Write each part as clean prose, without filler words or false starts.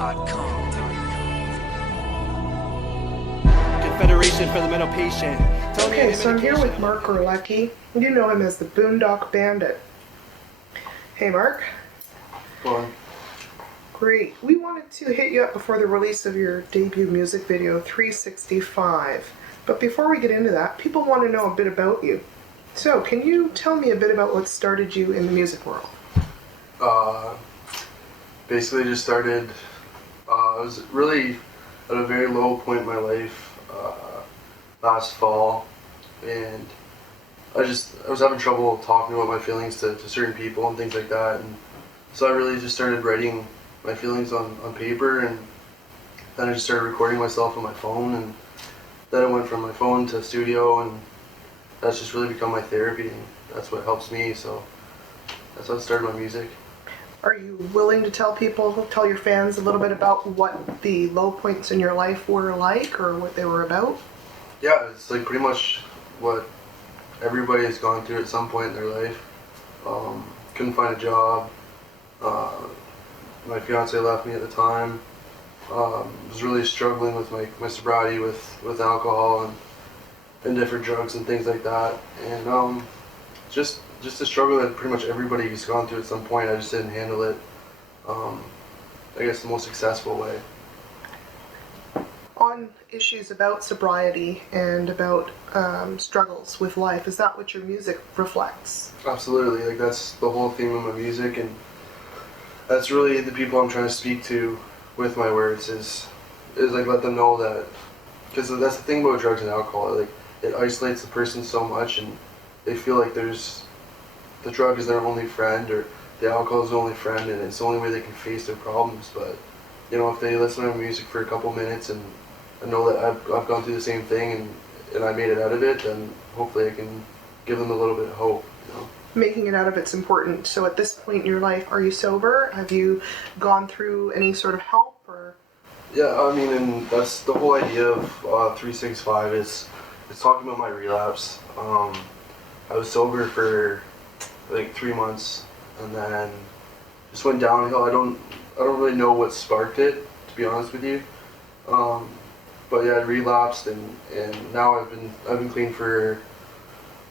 Boondock.com. Confederation for the Mental Patient. Okay, so I'm here with Mark Gorlecki. You know him as the Boondock Bandit. Hey, Mark. Go on. Great. We wanted to hit you up before the release of your debut music video, 365. But before we get into that, people want to know a bit about you. So, can you tell me a bit about what started you in the music world? Basically just started, I was really at a very low point in my life last fall, and I was having trouble talking about my feelings to certain people and things like that, and so I really just started writing my feelings on paper, and then I just started recording myself on my phone, and then I went from my phone to studio, and that's just really become my therapy, and that's what helps me, so that's how I started my music. Are you willing to tell your fans a little bit about what the low points in your life were like, or what they were about? Yeah, it's like pretty much what everybody has gone through at some point in their life. Couldn't find a job. My fiance left me at the time. Was really struggling with my sobriety with alcohol and different drugs and things like that. And just a struggle that pretty much everybody's gone through at some point. I just didn't handle it, I guess, the most successful way. On issues about sobriety and about struggles with life, is that what your music reflects? Absolutely, like that's the whole theme of my music, and that's really the people I'm trying to speak to with my words is like let them know that, because that's the thing about drugs and alcohol, like it isolates the person so much, and they feel like the drug is their only friend, or the alcohol is their only friend, and it's the only way they can face their problems. But you know, if they listen to my music for a couple minutes and know that I've gone through the same thing and I made it out of it, then hopefully I can give them a little bit of hope, you know. Making it out of it's important. So at this point in your life, are you sober? Have you gone through any sort of help, or? Yeah, I mean, and that's the whole idea of 365 is talking about my relapse. I was sober for like 3 months, and then just went downhill. I don't really know what sparked it, to be honest with you. But yeah, I relapsed, and now I've been clean for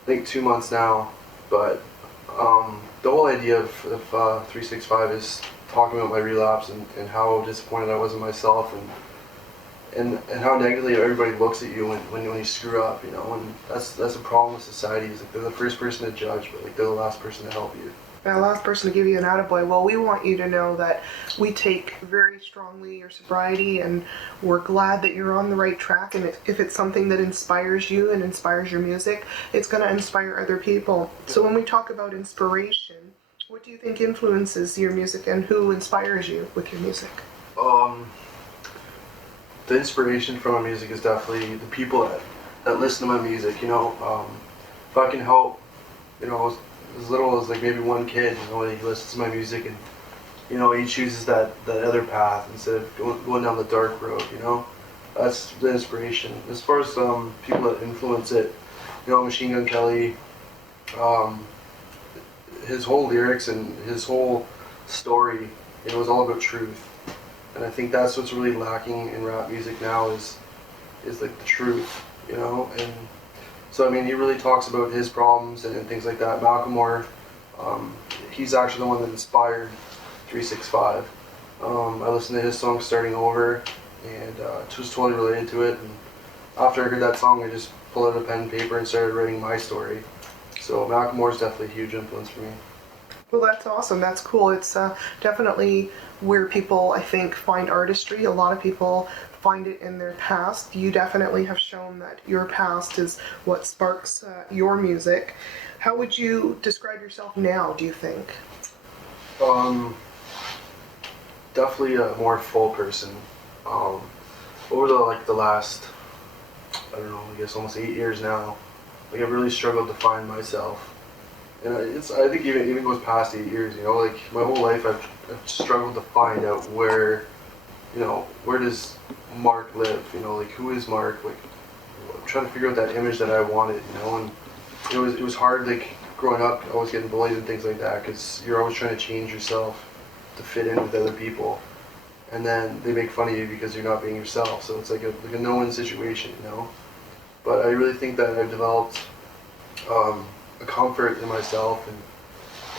I think 2 months now. But the whole idea of 365 is talking about my relapse and how disappointed I was in myself, and how negatively everybody looks at you when you screw up, you know. And that's a problem with society, is like they're the first person to judge, but like they're the last person to help you. That last person to give you an attaboy. Well, we want you to know that we take very strongly your sobriety, and we're glad that you're on the right track. And if it's something that inspires you and inspires your music, it's going to inspire other people. So when we talk about inspiration, what do you think influences your music, and who inspires you with your music? The inspiration from my music is definitely the people that listen to my music, you know. If I can help, you know, as little as like maybe one kid, you know, he listens to my music and, you know, he chooses that other path instead of going down the dark road, you know. That's the inspiration. As far as people that influence it, you know, Machine Gun Kelly, his whole lyrics and his whole story, you know, is all about truth. And I think that's what's really lacking in rap music now is like the truth, you know. And so, I mean, he really talks about his problems and things like that. Macklemore, he's actually the one that inspired 365. I listened to his song Starting Over, and just totally related to it. And after I heard that song, I just pulled out a pen and paper and started writing my story. So Macklemore is definitely a huge influence for me. Well, that's awesome. That's cool. It's definitely where people, I think, find artistry. A lot of people find it in their past. You definitely have shown that your past is what sparks your music. How would you describe yourself now, do you think? Definitely a more full person. Over the last, I don't know, I guess almost 8 years now, like I've really struggled to find myself. And I think even goes past 8 years, you know, like my whole life I've struggled to find out where, you know, where does Mark live, you know, like who is Mark, like I'm trying to figure out that image that I wanted, you know. And it was hard, like growing up, always getting bullied and things like that, because you're always trying to change yourself to fit in with other people. and then they make fun of you because you're not being yourself. So it's like a no-win situation, you know. But I really think that I've developed a comfort in myself,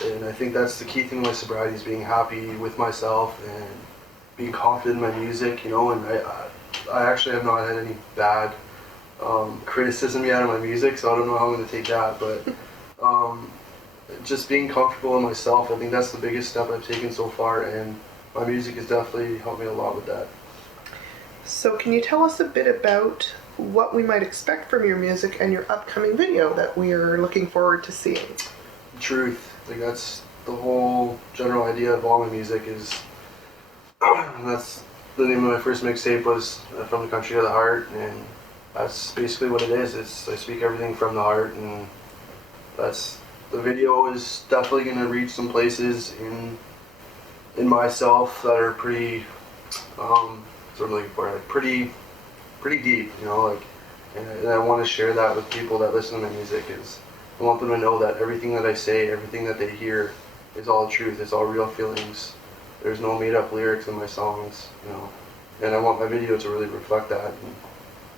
and I think that's the key thing with my sobriety, is being happy with myself and being confident in my music, you know. And I actually have not had any bad criticism yet of my music, so I don't know how I'm going to take that, but just being comfortable in myself, I think that's the biggest step I've taken so far, and my music has definitely helped me a lot with that. So can you tell us a bit about what we might expect from your music and your upcoming video that we are looking forward to seeing? Truth, like that's the whole general idea of all my music is, that's the name of my first mixtape, was From the Country to the Heart, and that's basically what it is. I speak everything from the heart, and the video is definitely going to reach some places in myself that are pretty, what I'm looking for, like pretty deep, you know, like, and I want to share that with people that listen to my music. I want them to know that everything that I say, everything that they hear is all truth, it's all real feelings. There's no made up lyrics in my songs, you know, and I want my video to really reflect that, and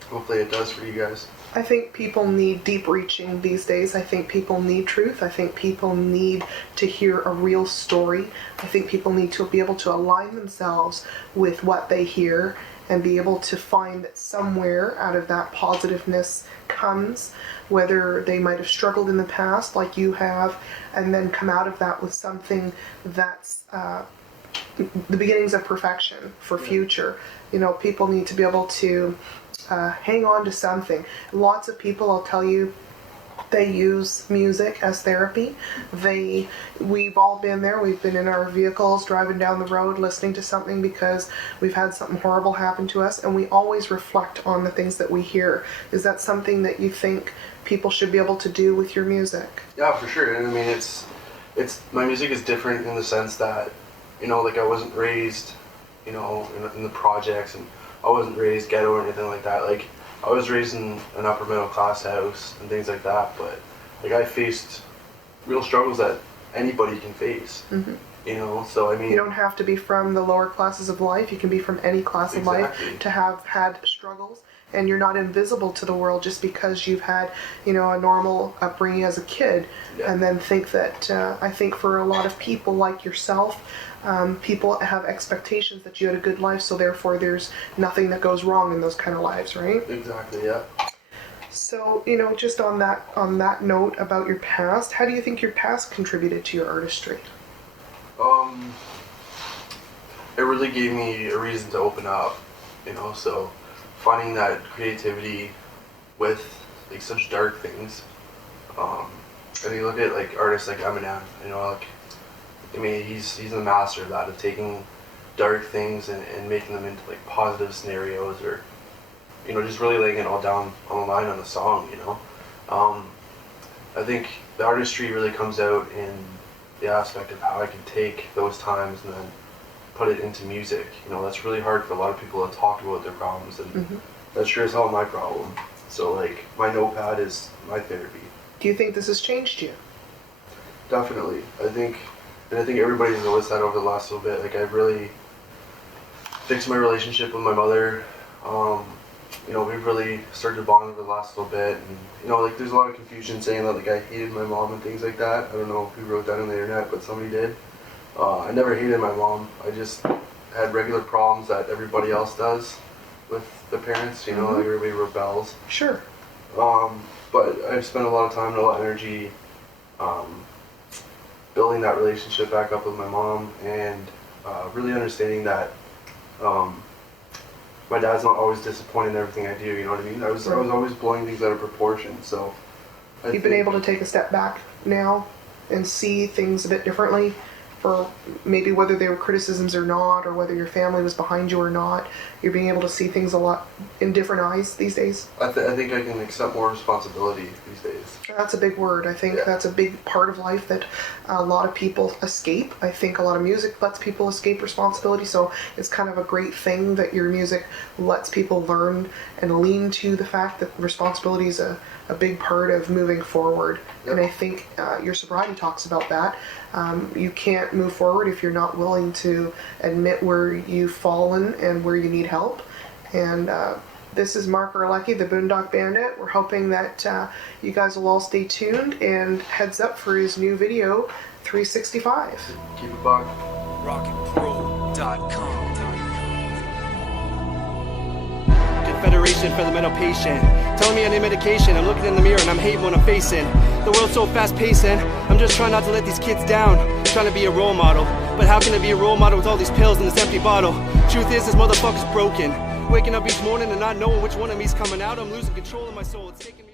hopefully it does for you guys. I think people need deep reaching these days. I think people need truth. I think people need to hear a real story. I think people need to be able to align themselves with what they hear and be able to find that somewhere out of that positiveness comes, whether they might have struggled in the past like you have, and then come out of that with something that's the beginnings of perfection for future. You know, people need to be able to hang on to something. Lots of people, I'll tell you, they use music as therapy. We've all been there. We've been in our vehicles driving down the road listening to something because we've had something horrible happen to us, and we always reflect on the things that we hear. Is that something that you think people should be able to do with your music? Yeah, for sure. And I mean, it's my music is different in the sense that, you know, like I wasn't raised, you know, in the projects, and I wasn't raised ghetto or anything like that. Like, I was raised in an upper middle class house and things like that, but like I faced real struggles that anybody can face. Mm-hmm. You know, so I mean, you don't have to be from the lower classes of life. You can be from any class of life to have had struggles, and you're not invisible to the world just because you've had, you know, a normal upbringing as a kid. Yeah. And then think that I think for a lot of people like yourself, people have expectations that you had a good life, so therefore there's nothing that goes wrong in those kind of lives, right? Exactly, yeah. So, you know, just on that note about your past, how do you think your past contributed to your artistry? It really gave me a reason to open up, you know, so finding that creativity with like such dark things. And you look at like artists like Eminem, you know, like, I mean, he's the master of that, of taking dark things and making them into like positive scenarios, or, you know, just really laying it all down on the line on the song, you know. I think the artistry really comes out in the aspect of how I can take those times and then put it into music. You know, that's really hard for a lot of people to talk about their problems, and that's sure as hell my problem. So like, my notepad is my therapy. Do you think this has changed you? Definitely. I think everybody's noticed that over the last little bit. Like, I've really fixed my relationship with my mother. You know, we've really started to bond over the last little bit, and, you know, like, there's a lot of confusion saying that, like, I hated my mom and things like that. I don't know who wrote that on the internet, but somebody did. I never hated my mom. I just had regular problems that everybody else does with the parents, you know, like everybody rebels. Sure. But I've spent a lot of time and a lot of energy building that relationship back up with my mom, and really understanding that my dad's not always disappointed in everything I do, you know what I mean? I was always blowing things out of proportion, so... You've been able to take a step back now and see things a bit differently, for maybe whether they were criticisms or not, or whether your family was behind you or not. You're being able to see things a lot in different eyes these days. I think I can accept more responsibility these days. That's a big word. I think that's a big part of life that a lot of people escape. I think a lot of music lets people escape responsibility, so it's kind of a great thing that your music lets people learn and lean to the fact that responsibility is a a big part of moving forward. And I think your sobriety talks about that. You can't move forward if you're not willing to admit where you've fallen and where you need help. And this is Mark Orlecki, the Boondock Bandit. We're hoping that you guys will all stay tuned, and heads up for his new video, 365. Keep it buck. rocketpro.com. Confederation for the mental patient. Telling me I need medication. I'm looking in the mirror and I'm hating what I'm facing. The world's so fast pacing. I'm just trying not to let these kids down. Trying to be a role model. But how can I be a role model with all these pills in this empty bottle? Truth is, this motherfucker's broken. Waking up each morning and not knowing which one of me's coming out. I'm losing control of my soul. It's taking me